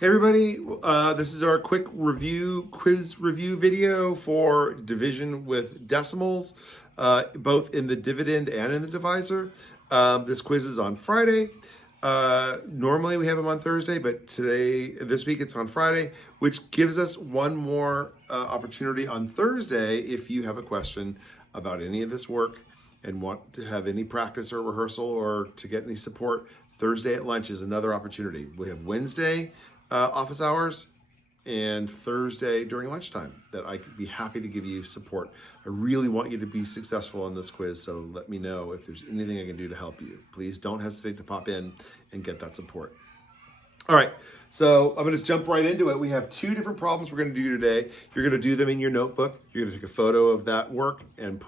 Hey everybody, this is our quick quiz review video for division with decimals, both in the dividend and in the divisor. This quiz is on Friday. Normally we have them on Thursday, but this week it's on Friday, which gives us one more opportunity on Thursday if you have a question about any of this work and want to have any practice or rehearsal or to get any support. Thursday at lunch is another opportunity. We have Wednesday office hours and Thursday during lunchtime that I could be happy to give you support. I really want you to be successful on this quiz, so let me know if there's anything I can do to help you. Please don't hesitate to pop in and get that support. All right, so I'm gonna just jump right into it. We have two different problems we're gonna do today. You're gonna do them in your notebook. You're gonna take a photo of that work and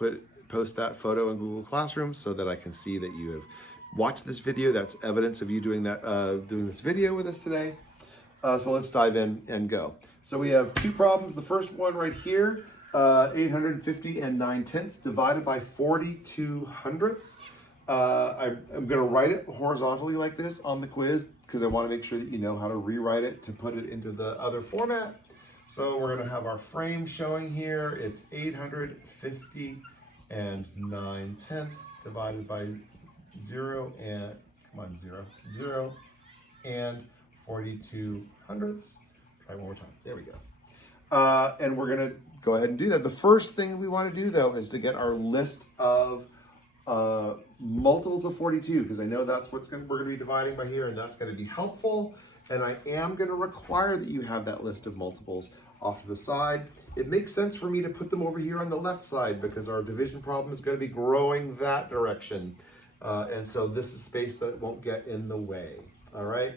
post that photo in Google Classroom so that I can see that you have watched this video. That's evidence of you doing this video with us today. So let's dive in and go. So we have two problems. The first one right here, 850 and 9/10 divided by 42 hundredths. I'm gonna write it horizontally like this on the quiz because I wanna make sure that you know how to rewrite it to put it into the other format. So we're gonna have our frame showing here. It's 850 and 9/10 divided by 0 and 42 hundredths. Try one more time. There we go. And we're going to go ahead and do that. The first thing we want to do, though, is to get our list of multiples of 42, because I know that's we're going to be dividing by here, and that's going to be helpful. And I am going to require that you have that list of multiples off to the side. It makes sense for me to put them over here on the left side because our division problem is going to be growing that direction. And so this is space that won't get in the way. All right.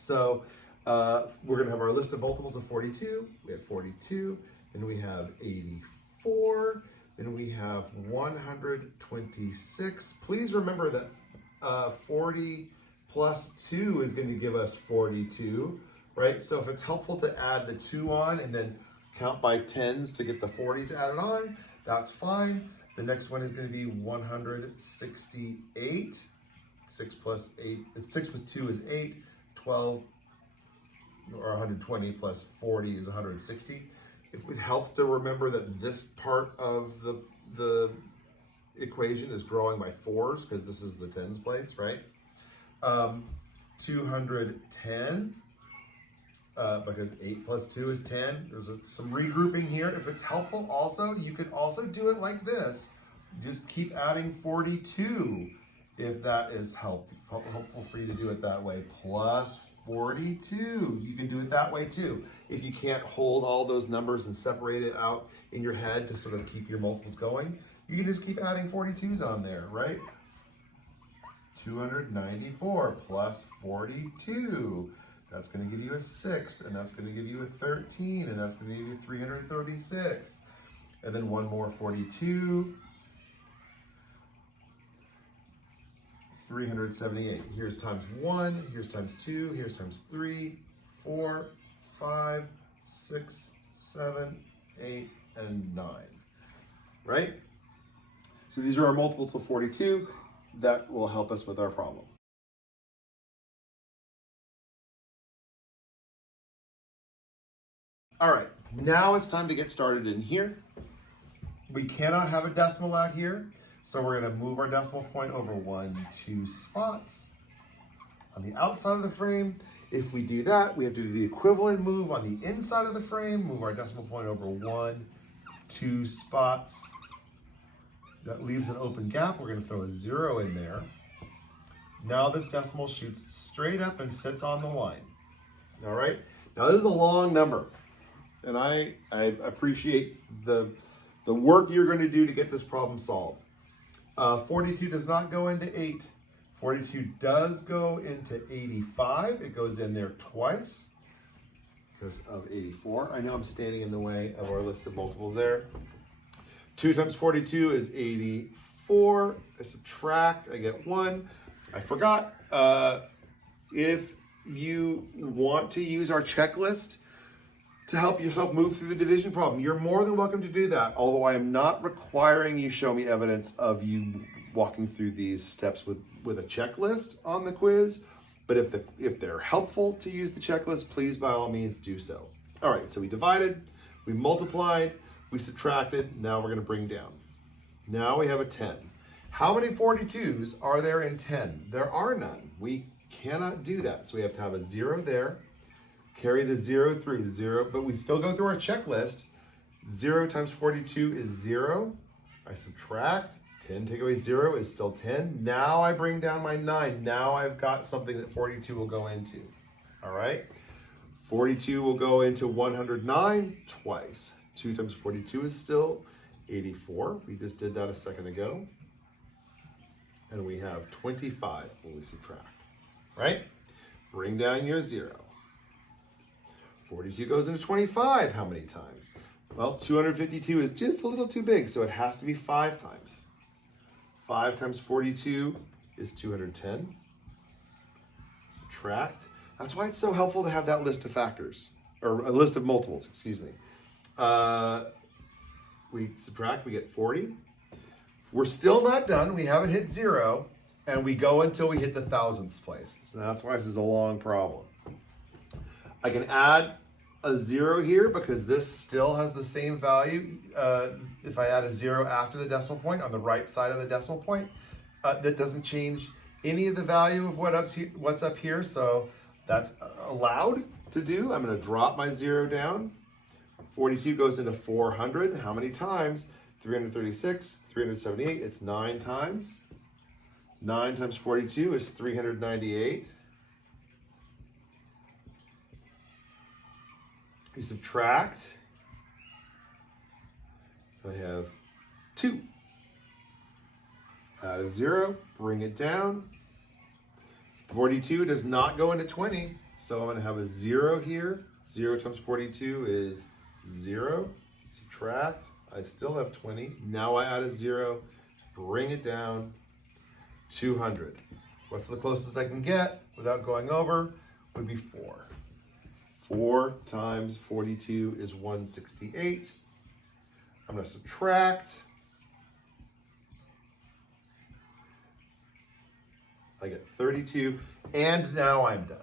So we're going to have our list of multiples of 42. We have 42, and we have 84, then we have 126. Please remember that 40 plus 2 is going to give us 42, right? So if it's helpful to add the 2 on and then count by 10s to get the 40s added on, that's fine. The next one is going to be 168. 6 plus 2 is 8. 12 or 120 plus 40 is 160. It helps to remember that this part of the equation is growing by 4s because this is the tens place, right? 210 because 8 plus 2 is 10. There's some regrouping here. If it's helpful also, you could also do it like this. Just keep adding 42 if that is helpful for you to do it that way. Plus 42. You can do it that way too. If you can't hold all those numbers and separate it out in your head to sort of keep your multiples going, you can just keep adding 42s on there, right? 294 plus 42. That's going to give you a 6, and that's going to give you a 13, and that's going to give you 336. And then one more 42. 378. Here's times 1, here's times 2, here's times 3, 4, 5, 6, 7, 8, and 9. Right? So these are our multiples of 42. That will help us with our problem. All right, now it's time to get started in here. We cannot have a decimal out here. So we're going to move our decimal point over 2 spots on the outside of the frame. If we do that, we have to do the equivalent move on the inside of the frame, move our decimal point over 2 spots. That leaves an open gap. We're going to throw a 0 in there. Now this decimal shoots straight up and sits on the line. All right. Now this is a long number, and I appreciate the work you're going to do to get this problem solved. 42 does not go into 8. 42 does go into 85. It goes in there twice because of 84. I know I'm standing in the way of our list of multiples there. 2 times 42 is 84. I subtract, I get 1. I forgot. If you want to use our checklist to help yourself move through the division problem, you're more than welcome to do that, although I am not requiring you show me evidence of you walking through these steps with a checklist on the quiz. But if they're helpful to use the checklist, please by all means do so. All right, so we divided, we multiplied, we subtracted, now we're gonna bring down. Now we have a 10. How many 42s are there in 10? There are none. We cannot do that. So we have to have a 0 there, carry the 0 through to 0, but we still go through our checklist. 0 times 42 is 0. I subtract. 10 take away 0 is still 10. Now I bring down my 9. Now I've got something that 42 will go into. All right? 42 will go into 109 twice. 2 times 42 is still 84. We just did that a second ago. And we have 25 when we subtract. Right? Bring down your 0. 42 goes into 25 how many times? Well, 252 is just a little too big, so it has to be 5 times. 5 times 42 is 210. Subtract. That's why it's so helpful to have that list of factors, or a list of multiples, excuse me. We subtract, we get 40. We're still not done. We haven't hit 0, and we go until we hit the thousandths place. So that's why this is a long problem. I can add a 0 here because this still has the same value. If I add a 0 after the decimal point on the right side of the decimal point, that doesn't change any of the value of what's up here. So that's allowed to do. I'm going to drop my 0 down. 42 goes into 400. How many times? 336, 378. It's 9 times. 9 times 42 is 398. We subtract. I have 2. Add a 0, bring it down. 42 does not go into 20, so I'm going to have a 0 here. 0 times 42 is 0. Subtract. I still have 20. Now I add a 0, bring it down. 200. What's the closest I can get without going over? Would be 4. 4 times 42 is 168. I'm going to subtract. I get 32, and now I'm done.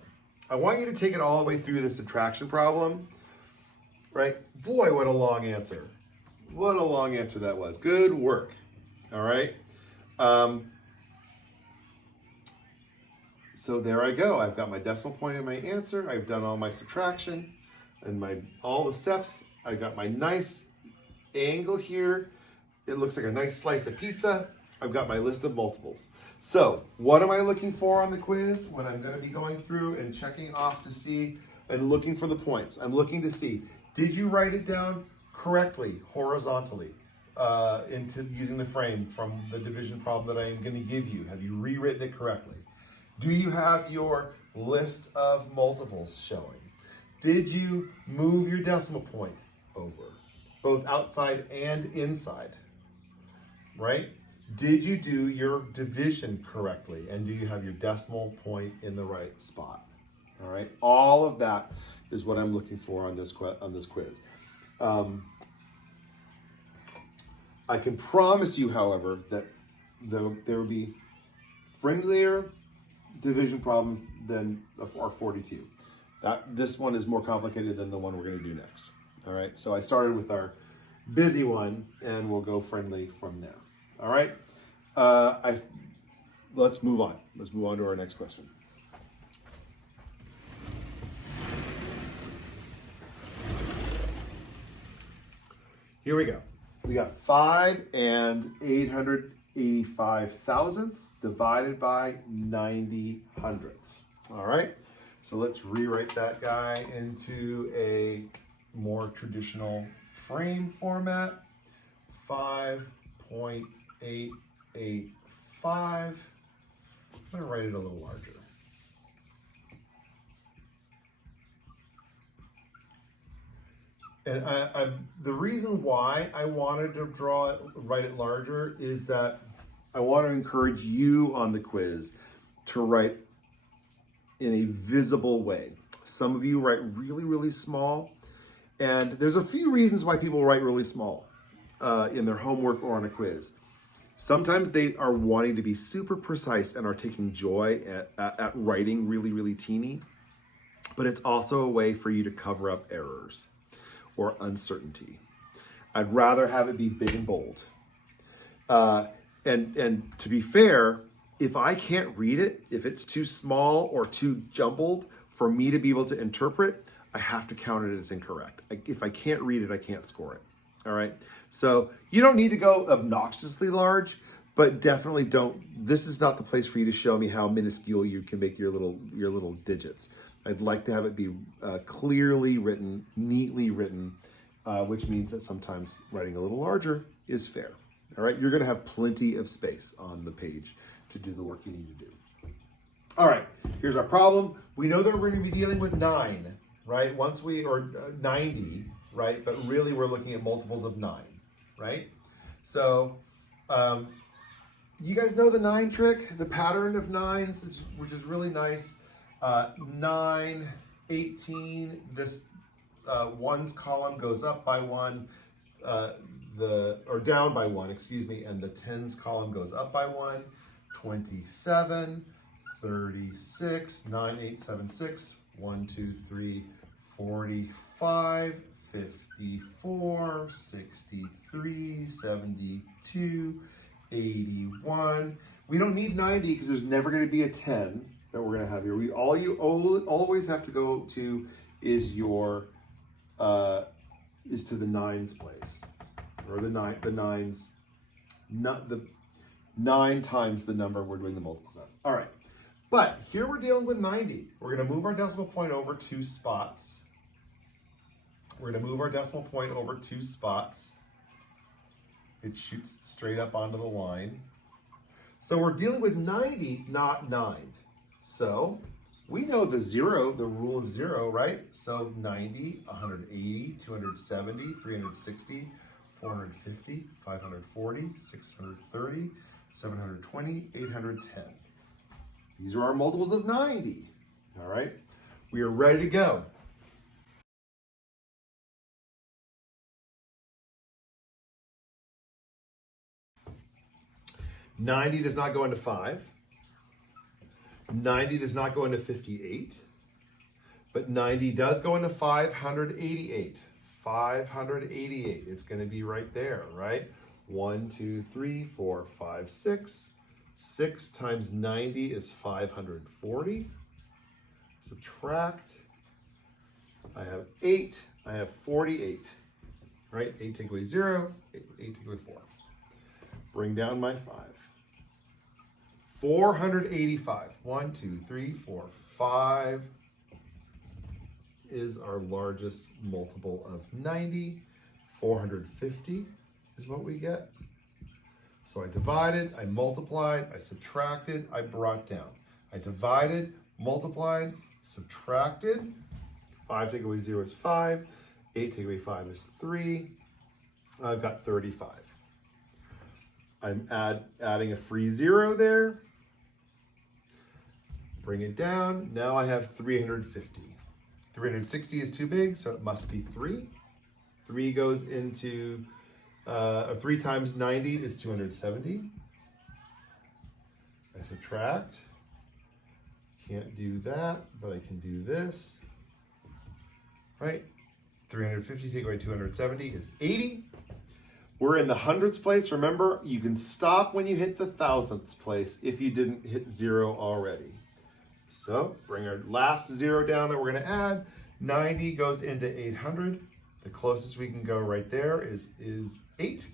I want you to take it all the way through the subtraction problem, right? Boy, what a long answer. What a long answer that was. Good work, all right? So there I go. I've got my decimal point in my answer. I've done all my subtraction and all the steps. I've got my nice angle here. It looks like a nice slice of pizza. I've got my list of multiples. So what am I looking for on the quiz when I'm going to be going through and checking off to see and looking for the points? I'm looking to see, did you write it down correctly, horizontally, into using the frame from the division problem that I am going to give you? Have you rewritten it correctly? Do you have your list of multiples showing? Did you move your decimal point over, both outside and inside, right? Did you do your division correctly? And do you have your decimal point in the right spot? All right, all of that is what I'm looking for on this quiz. I can promise you, however, that there will be friendlier division problems than our 42. This one is more complicated than the one we're going to do next. All right, so I started with our busy one, and we'll go friendly from there. All right, let's move on. Let's move on to our next question. Here we go. We got 5 and 885 thousandths divided by 90 hundredths. All right, so let's rewrite that guy into a more traditional frame format. 5.885. I'm gonna write it a little larger. And the reason why I wanted to write it larger is that I want to encourage you on the quiz to write in a visible way. Some of you write really, really small, and there's a few reasons why people write really small in their homework or on a quiz. Sometimes they are wanting to be super precise and are taking joy at writing really, really teeny, but it's also a way for you to cover up errors or uncertainty. I'd rather have it be big and bold. And to be fair, if I can't read it, if it's too small or too jumbled for me to be able to interpret, I have to count it as incorrect. If I can't read it, I can't score it. All right. So you don't need to go obnoxiously large, but definitely don't. This is not the place for you to show me how minuscule you can make your little digits. I'd like to have it be clearly written, neatly written, which means that sometimes writing a little larger is fair. All right. You're going to have plenty of space on the page to do the work you need to do. All right. Here's our problem. We know that we're going to be dealing with 9, right? Or 90. Right? But really we're looking at multiples of 9, right? So you guys know the 9 trick, the pattern of 9s, which is really nice. 9, 18, this 1's column goes up by 1, or down by 1, excuse me, and the 10's column goes up by 1, 27, 36, 9, 8, 7, 6, 1, 2, 3, 45, 54, 63, 72, 81. We don't need 90 because there's never going to be a 10 that we're going to have here. All you always have to go to is your is to the 9's place, or the 9's, not the 9 times the number we're doing the multiples of. All right, but here we're dealing with 90. We're going to move our decimal point over 2 spots. We're going to move our decimal point over 2 spots. It shoots straight up onto the line. So we're dealing with 90, not 9. So we know the rule of 0, right? So 90, 180, 270, 360, 450, 540, 630, 720, 810. These are our multiples of 90. All right? We are ready to go. 90 does not go into 5. 90 does not go into 58. But 90 does go into 588. 588. It's going to be right there, right? 1, 2, 3, 4, 5, 6. 6 times 90 is 540. Subtract. I have 8. I have 48. Right? 8 take away 0. 8 take away 4. Bring down my 5. 485. 1, 2, 3, 4, 5 is our largest multiple of 90. 450 is what we get. So I divided, I multiplied, I subtracted, I brought down. I divided, multiplied, subtracted. 5 take away 0 is 5. 8 take away 5 is 3. I've got 35. I'm adding a free 0 there. Bring it down. Now I have 350. 360 is too big, so it must be 3. 3 goes into, 3 times 90 is 270. I subtract. Can't do that, but I can do this. Right? 350 take away 270 is 80. We're in the hundreds place. Remember, you can stop when you hit the thousandths place if you didn't hit 0 already. So bring our last 0 down that we're going to add. 90 goes into 800. The closest we can go right there is 8.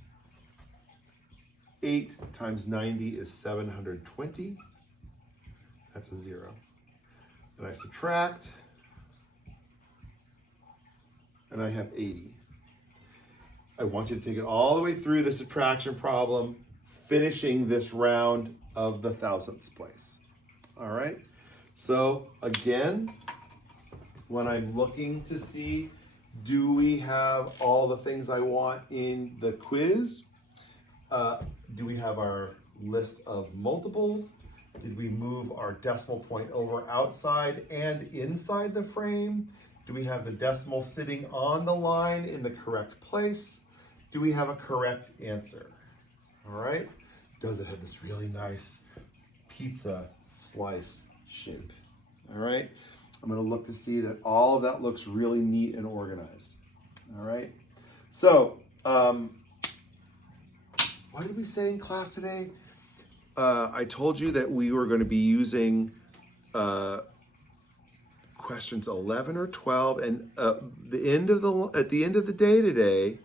8 times 90 is 720. That's a 0. And I subtract, and I have 80. I want you to take it all the way through the subtraction problem, finishing this round of the thousandths place. All right? So again, when I'm looking to see, do we have all the things I want in the quiz? Do we have our list of multiples? Did we move our decimal point over outside and inside the frame? Do we have the decimal sitting on the line in the correct place? Do we have a correct answer? All right. does it have this really nice pizza slice shape. All right. I'm going to look to see that all of that looks really neat and organized. All right. So, what did we say in class today? I told you that we were going to be using questions 11 or 12, and at the end of the day today,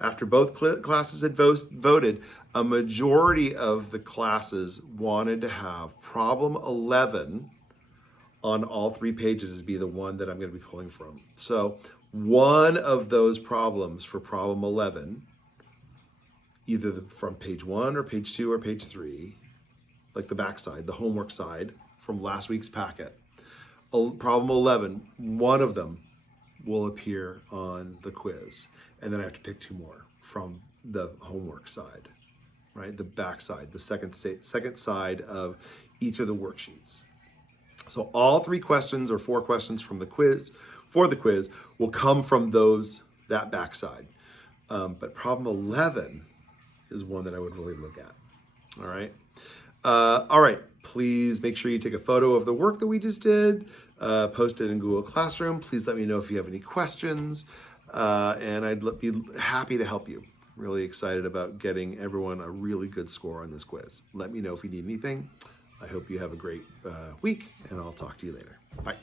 after both classes had voted, a majority of the classes wanted to have problem 11 on all 3 pages as be the one that I'm going to be pulling from. So one of those problems for problem 11, either from page 1 or page 2 or page 3, like the back side, the homework side from last week's packet, problem 11, one of them will appear on the quiz. And then I have to pick 2 more from the homework side, right? The back side, the second side of each of the worksheets. So all 3 questions or 4 questions from the quiz, for the quiz, will come from that back side. But problem 11 is one that I would really look at, all right? All right, please make sure you take a photo of the work that we just did, post it in Google Classroom. Please let me know if you have any questions, and I'd be happy to help you. Really excited about getting everyone a really good score on this quiz. Let me know if you need anything. I hope you have a great week, and I'll talk to you later. Bye.